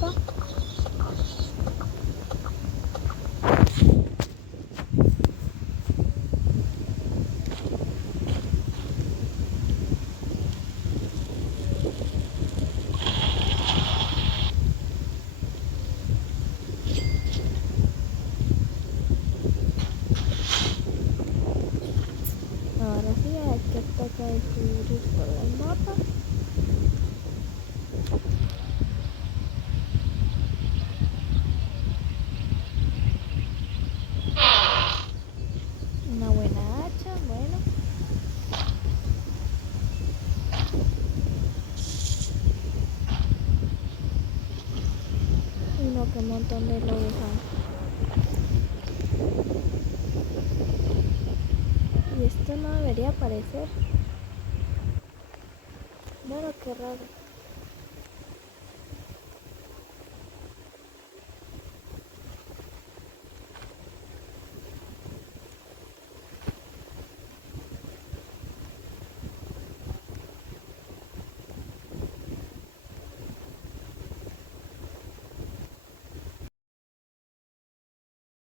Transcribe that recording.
mapa. Ahora sí hay que tocar descubrir todo el mapa. Una buena hacha, bueno. Y no, que un montón de lobos hay. Y esto no debería aparecer. Bueno, qué raro.